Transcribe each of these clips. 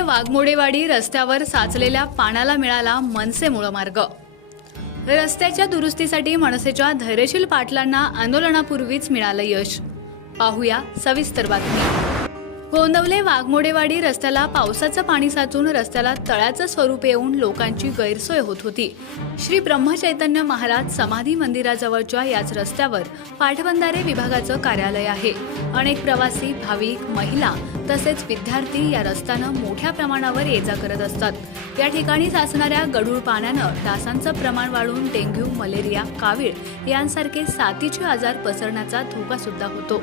वाघमोडेवाडी रस्त्यावर साचलेल्या पाण्याला मिळाला मनसेमुळं मार्ग. रस्त्याच्या दुरुस्तीसाठी मनसेच्या धैर्यशील पाटलांना आंदोलनापूर्वीच मिळालं यश. पाहूया सविस्तर बातमी. गोंदवले वाघमोडेवाडी रस्त्याला पावसाचं पाणी साचून रस्त्याला तळ्याचं स्वरूप येऊन लोकांची गैरसोय होत होती. श्री ब्रह्मचैतन्य महाराज समाधी मंदिराजवळच्या याच रस्त्यावर पाटबंधारे विभागाचं कार्यालय आहे. अनेक प्रवासी भाविक महिला तसेच विद्यार्थी या रस्त्यानं मोठ्या प्रमाणावर ये जा करत असतात. या ठिकाणी साचणाऱ्या गढूळ पाण्यानं डासांचं प्रमाण वाढून डेंग्यू मलेरिया कावीळ यांसारखे साथीचे आजार पसरण्याचा धोका सुद्धा होतो.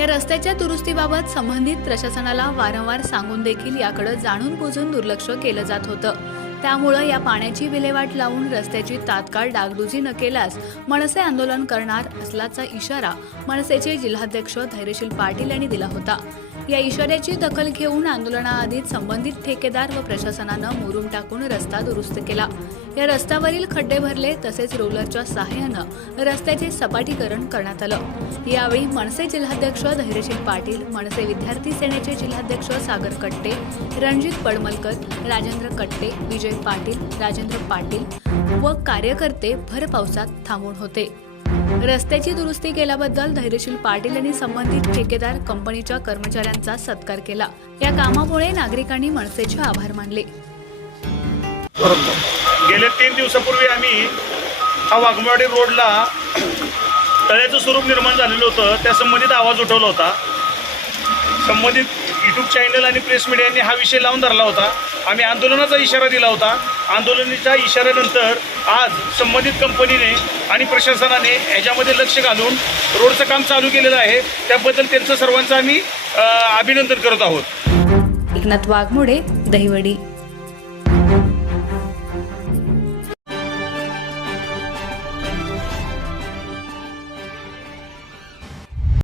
या रस्त्याच्या दुरुस्तीबाबत संबंधित प्रशासनाला वारंवार सांगून देखील याकडे जाणून बुजून दुर्लक्ष केलं जात होतं. त्यामुळं या पाण्याची विल्हेवाट लावून रस्त्याची तात्काळ डागडुजी न केल्यास मनसे आंदोलन करणार असल्याचा इशारा मनसेचे जिल्हाध्यक्ष धैर्यशील पाटील यांनी दिला होता. या इशाऱ्याची दखल घेऊन आंदोलनाआधीच संबंधित ठेकेदार व प्रशासनानं मुरुम टाकून रस्ता दुरुस्त केला. या रस्त्यावरील खड्डे भरले तसेच रोलरच्या सहाय्यानं रस्त्याचे सपाटीकरण करण्यात आलं. यावेळी मनसे जिल्हाध्यक्ष धैर्यशील पाटील मनसे विद्यार्थी सेनेचे जिल्हाध्यक्ष सागर कट्टे रणजित पडमलकर राजेंद्र कट्टे विजय पाटील राजेंद्र पाटील व कार्यकर्ते भर पावसात थांबून होते. रस्त्याची दुरुस्ती केल्याबद्दल धैर्यशील पाटील यांनी संबंधित ठेकेदार कंपनीच्या कर्मचाऱ्यांचा सत्कार केला. या कामामुळे नागरिकांनी मनसेचे आभार मानले. गेल्या तीन दिवसापूर्वी आम्ही हा वाघमाडी रोडला तळ्याचं स्वरूप निर्माण झालेलं होतं. त्या संबंधित आवाज उठवला होता. संबंधित यूट्यूब चॅनल आणि प्रेस मीडियाने हा विषय लावून धरला होता. आम्ही आंदोलनाचा इशारा दिला होता. आंदोलनाच्या इशाऱ्यानंतर आज संबंधित कंपनीने आणि प्रशासनाने ह्याच्यामध्ये लक्ष घालून रोडचं काम चालू केलेलं आहे. त्याबद्दल त्यांचं सर्वांचं आम्ही अभिनंदन करत आहोत. एकनाथ वाघमोडे दहिवडी.